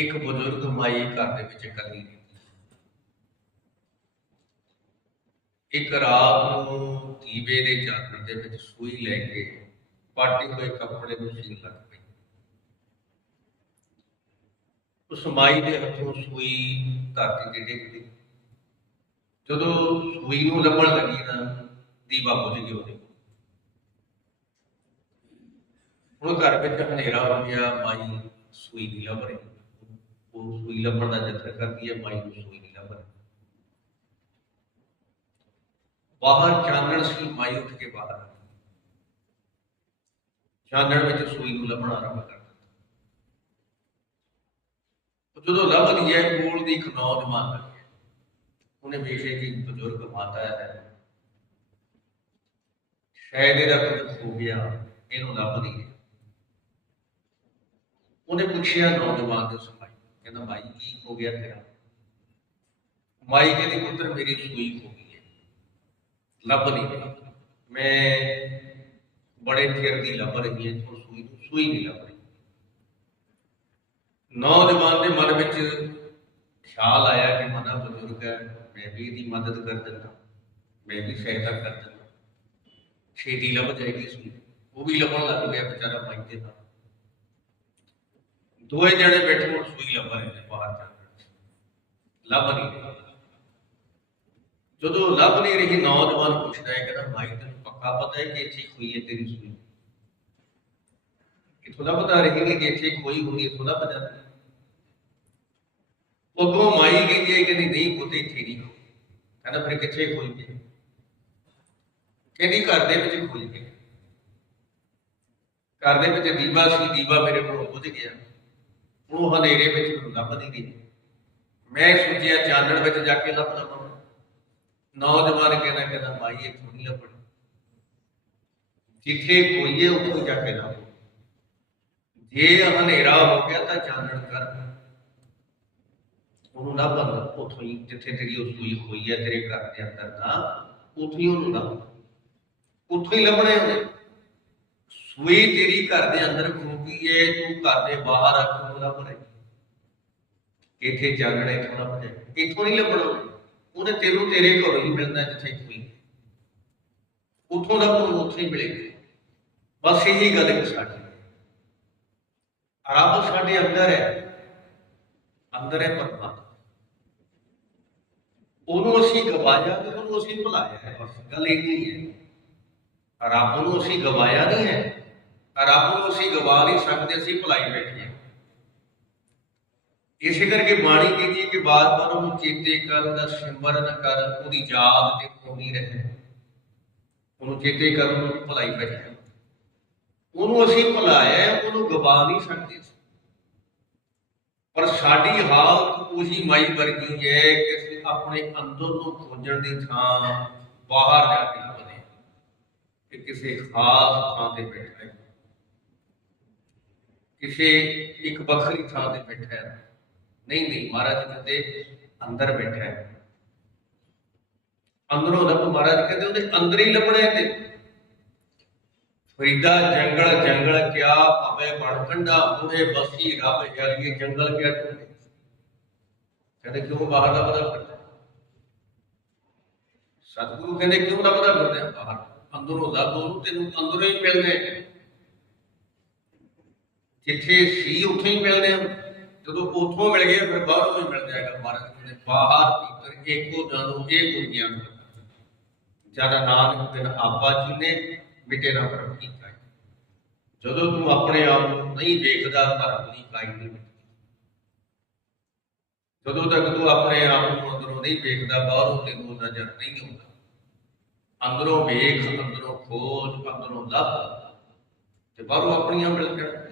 ਇੱਕ ਬਜ਼ੁਰਗ ਮਾਈ ਘਰ ਦੇ ਵਿੱਚ ਇਕੱਲੀ ਰਹਿੰਦੀ ਇੱਕ ਰਾਤ ਨੂੰ ਦੀਵੇ ਦੇ ਚਾਨਣ ਦੇ ਵਿੱਚ ਸੂਈ ਲੈ ਕੇ ਪਾਟੇ ਹੋਏ ਕੱਪੜੇ ਨੂੰ ਸੀਨ ਲੱਗ ਪਈ। ਉਸ ਮਾਈ ਦੇ ਹੱਥੋਂ ਸੂਈ ਧਰਤੀ ਤੇ ਡਿੱਗ ਪਈ। ਜਦੋਂ ਸੂਈ ਨੂੰ ਲੱਭਣ ਲੱਗੀ ਨਾ ਦੀਵਾ ਬੁਝ ਗਿਆ ਉਹਦੇ ਹੁਣ ਘਰ ਵਿੱਚ ਹਨੇਰਾ ਹੋ ਗਿਆ, ਮਾਈ ਸੂਈ ਨਹੀਂ ਲੱਭ ਰਹੀ। ਉਹ ਸੂਈ ਲੱਭਣ ਦਾ ਯਤਨ ਕਰਦੀ ਹੈ ਮਾਈ ਨੂੰ ਸੂਈ ਨਹੀਂ ਲੱਭ ਰਹੀ ਬਾਹਰ ਚਾਨਣ ਸੀ, ਮਾਈ ਉੱਠ ਕੇ ਬਾਹਰ ਆ ਗਈ। ਚਾਨਣ ਵਿੱਚ ਸੂਈ ਨੂੰ ਲੱਭਣਾ ਆਰੰਭ ਕਰ ਦਿੱਤਾ। ਜਦੋਂ ਲੱਭਦੀ ਹੈ ਕੋਲ ਦੀ ਇੱਕ ਨੌਜਵਾਨ ਲੱਗੇ ਉਹਨੇ ਵੇਖਿਆ ਕਿ ਬਜ਼ੁਰਗ ਮਾਤਾ ਹੈ। ਸ਼ਾਇਦ ਇਹਦਾ ਕੁਝ ਹੋ ਗਿਆ, ਇਹਨੂੰ ਲੱਭਦੀ ਹੈ। ਉਹਨੇ ਪੁੱਛਿਆ ਨੌਜਵਾਨ ਦੇ ਸਮਾਈ ਕਹਿੰਦਾ ਭਾਈ ਕੀ ਹੋ ਗਿਆ ਤੇਰਾ? ਮਾਈ ਕਹਿੰਦੀ, ਪੁੱਤਰ, ਮੇਰੀ ਸੂਈ ਹੋ ਗਈ ਹੈ। ਲੱਭ ਨਹੀਂ ਰਹੀ। ਮੈਂ ਬੜੇ ਚਿਰ ਦੀ ਲੱਭ ਰਹੀ ਹਾਂ ਤੋਂ ਸੂਈ ਨੂੰ ਸੂਈ ਨਹੀਂ ਲੱਭ ਰਹੀ। ਨੌਜਵਾਨ ਦੇ ਮਨ ਵਿੱਚ ਖਿਆਲ ਆਇਆ ਕਿ ਮਨਾ ਬਜ਼ੁਰਗ ਹੈ, ਮੈਂ ਵੀ ਇਹਦੀ ਮਦਦ ਕਰ ਦਿੰਦਾ, ਮੈਂ ਵੀ ਸਹਾਇਤਾ ਕਰ ਦਿੰਦਾ। ਛੇਤੀ ਲੱਭ ਜਾਏਗੀ ਸੂਈ ਉਹ ਵੀ ਲੱਭਣ ਲੱਗ ਗਿਆ ਵਿਚਾਰਾ ਮਾਈ ਦੇ ਨਾਲ। ਦੋਏ ਜਣੇ ਬੈਠੇ ਹੁਣ ਸੂਈ ਲੱਭ ਰਹੇ ਨੇ ਬਾਹਰ ਜਾ ਕੇ ਲੱਭ ਨਹੀਂ ਰਹੀ ਜਦੋਂ ਲੱਭ ਨਹੀਂ ਰਹੀ ਨੌਜਵਾਨ ਪੁੱਛਦਾ ਹੈ ਕਹਿੰਦਾ ਭਾਈ ਤੈਨੂੰ ਪੱਕਾ ਪਤਾ ਹੈ ਕਿ ਇੱਥੇ ਹੋਈ ਹੈ ਤੇਰੀ ਸੂਈ ਕਿਥੋਂ ਦਾ ਪਤਾ ਰਹੇਗੀ ਕਿ ਇੱਥੇ ਕੋਈ ਹੋਣੀ ਇੱਥੋਂ ਦਾ ਪਤਾ ਨਹੀਂ ਉਦੋਂ ਮਾਈ ਕਹਿੰਦੀ ਹੈ ਕਿ ਨਹੀਂ ਨਹੀਂ ਪੁੱਤ ਇੱਥੇ ਨਹੀਂ ਹੋਈ ਕਹਿੰਦਾ ਫਿਰ ਕਿੱਥੇ ਖੋਈ ਗਈ ਕਹਿੰਦੀ ਘਰ ਦੇ ਵਿੱਚ ਖੋਈ ਗਈ ਘਰ ਦੇ ਵਿੱਚ ਦੀਵਾ ਸੀ ਦੀਵਾ ਮੇਰੇ ਕੋਲ ਬੁਝ ਗਿਆ ਉਹ ਹਨੇਰੇ ਵਿੱਚ ਮੈਨੂੰ ਲੱਭ ਨਹੀਂ ਮੈਂ ਸੋਚਿਆ ਚਾਨਣ ਵਿੱਚ ਜਾ ਕੇ ਲੱਭ ਲਵਾਂ। ਨੌਜਵਾਨ ਕਹਿੰਦਾ ਕਹਿੰਦਾ, ਮਾਈ, ਇੱਥੋਂ ਨਹੀਂ ਲੱਭਣੀ। ਜਿੱਥੇ ਕੋਈਏ ਉੱਥੋਂ ਜਾ ਕੇ ਲੱਭੋ। ਜੇ ਹਨੇਰਾ ਹੋ ਗਿਆ ਤਾਂ ਚਾਨਣ ਕਰ। ਉਹਨੂੰ ਲੱਭ ਉੱਥੋਂ ਹੀ, ਜਿੱਥੇ ਤੇਰੀ ਉਹ ਸੂਈ ਹੋਈ ਹੈ, ਤੇਰੇ ਘਰ ਦੇ ਅੰਦਰ ਤਾਂ, ਉੱਥੋਂ ਹੀ ਉਹਨੂੰ ਲੱਭ। ਉੱਥੋਂ ਹੀ ਲੱਭਣੇ ਉਹਨੇ। ਸੂਈ ਤੇਰੀ ਘਰ ਦੇ ਅੰਦਰ ਖੂਬੀ ਹੈ ਤੂੰ ਘਰ ਦੇ ਬਾਹਰ ਅੱਖੋਂ ਲੱਭ ਰਹੀ ਇੱਥੇ ਚਾਨਣ ਇੱਥੋਂ ਲੱਭ ਜਾਏ ਇੱਥੋਂ ਨਹੀਂ ਲੱਭਣਾ? ਉਹਨੇ ਤੈਨੂੰ ਤੇਰੇ ਘਰੋਂ ਹੀ ਮਿਲਣਾ ਜਿੱਥੇ ਕੋਈ ਉੱਥੋਂ ਦਾ ਉਹਨੂੰ ਉੱਥੇ ਹੀ ਮਿਲੇਗਾ। ਬਸ ਇਹੀ ਗੱਲ ਹੈ ਸਾਡੀ ਰੱਬ ਸਾਡੇ ਅੰਦਰ ਹੈ। ਅੰਦਰ ਹੈ ਪਰਮਾਤਮਾ। ਉਹਨੂੰ ਅਸੀਂ ਗਵਾਇਆ ਤੇ ਉਹਨੂੰ ਅਸੀਂ ਭੁਲਾਇਆ ਹੈ। ਬਸ ਗੱਲ ਇੰਨੀ ਹੈ। ਰੱਬ ਨੂੰ ਅਸੀਂ ਗਵਾਇਆ ਨਹੀਂ ਹੈ। ਰੱਬ ਨੂੰ ਅਸੀਂ ਗਵਾ ਨਹੀਂ ਸਕਦੇ, ਅਸੀਂ ਭੁਲਾਈ ਬੈਠੇ ਹਾਂ। ਇਸੇ ਕਰਕੇ ਬਾਣੀ ਕਹਿੰਦੀ ਹੈ ਕਿ ਬਾਰ-ਬਾਰ ਉਹਨੂੰ ਚੇਤੇ ਕਰਨ ਦਾ ਸਿਮਰਨ ਕਰ, ਉਹਦੀ ਯਾਦ ਤੇ ਹੋਣੀ ਰਹੇ। ਉਹਨੂੰ ਚੇਤੇ ਕਰਨ ਨੂੰ ਭੁਲਾਈ ਬੈਠੇ ਉਹਨੂੰ ਅਸੀਂ ਭੁਲਾਇਆ ਉਹਨੂੰ ਗਵਾ ਨਹੀਂ ਸਕਦੇ ਪਰ ਸਾਡੀ ਹਾਲਤ ਉਹੀ ਮਾਈ ਵਰਗੀ ਹੈ ਕਿ ਅਸੀਂ ਆਪਣੇ ਅੰਦਰ ਨੂੰ ਖੋਜਣ ਦੀ ਥਾਂ ਬਾਹਰ ਜਾ ਕੇ ਲੱਭਦੇ ਕਿ ਕਿਸੇ ਖਾਸ ਥਾਂ ਤੇ ਬੈਠਾ ਹੈ। ਕਿਸੇ ਇੱਕ ਵੱਖਰੀ ਥਾਂ ਤੇ ਬੈਠਾ ਹੈ। ਨਹੀਂ ਨਹੀਂ, ਮਹਾਰਾਜ ਕਹਿੰਦੇ ਅੰਦਰ ਬੈਠਾ ਹੈ। ਅੰਦਰੋਂ ਲੱਭ, ਮਹਾਰਾਜ ਕਹਿੰਦੇ ਉਹਦੇ ਅੰਦਰ ਹੀ ਲੱਭਣਾ ਤੇ। ਫਰੀਦਾ, ਜੰਗਲ ਜੰਗਲ ਕਿਆ ਭਵੇ ਬਣ ਕੰਡਾ ਮੂਹੇ ਬਸੀ, ਰੱਬ ਜਾਲੀਏ ਜੰਗਲ ਕਿਆ ਢੂੰਡੇ ਕਹਿੰਦੇ ਕਿਉਂ ਬਾਹਰ ਦਾ ਪਤਾ ਕਰਦਾ ਸਤਿਗੁਰੂ ਕਹਿੰਦੇ ਕਿਉਂ ਦਾ ਪਤਾ ਕਰਦੇ ਬਾਹਰ। ਅੰਦਰੋਂ ਲੱਭ, ਉਹਨੂੰ ਤੈਨੂੰ ਅੰਦਰੋਂ ਹੀ ਮਿਲਨੇ ਜਿੱਥੇ ਸੀ ਉੱਥੇ ਹੀ ਮਿਲਦੇ ਹਾਂ ਜਦੋਂ ਉੱਥੋਂ ਮਿਲ ਗਏ, ਫਿਰ ਬਾਹਰੋਂ ਵੀ ਮਿਲ ਜਾਏਗਾ ਮਹਾਰਾਜ ਕਹਿੰਦੇ ਬਾਹਰ ਭੀਤਰ ਏਕੋ ਜਾਨੋ ਇਹ ਗੁਰ ਗਿਆਨ ਜ਼ਿਆਦਾ ਨਾਨਕ ਬਿਨ ਆਪਾ ਚੀਨੇ ਮਿਟੇ ਨਾ ਪਰਮ ਕੀ ਜਦੋਂ ਤੂੰ ਆਪਣੇ ਆਪ ਨੂੰ ਨਹੀਂ ਵੇਖਦਾ ਧਰਮ ਦੀ ਕਾਈ ਨਹੀਂ ਮਿਟਦੀ ਜਦੋਂ ਤੱਕ ਤੂੰ ਆਪਣੇ ਆਪ ਨੂੰ ਅੰਦਰੋਂ ਨਹੀਂ ਵੇਖਦਾ ਬਾਹਰੋਂ ਤੈਨੂੰ ਨਜ਼ਰ ਨਹੀਂ ਆਉਂਦਾ। ਅੰਦਰੋਂ ਵੇਖ, ਅੰਦਰੋਂ ਖੋਜ, ਅੰਦਰੋਂ ਲੱਭ। ਤੇ ਬਾਹਰੋਂ ਆਪਣੀਆਂ ਮਿਲ ਜਾਣ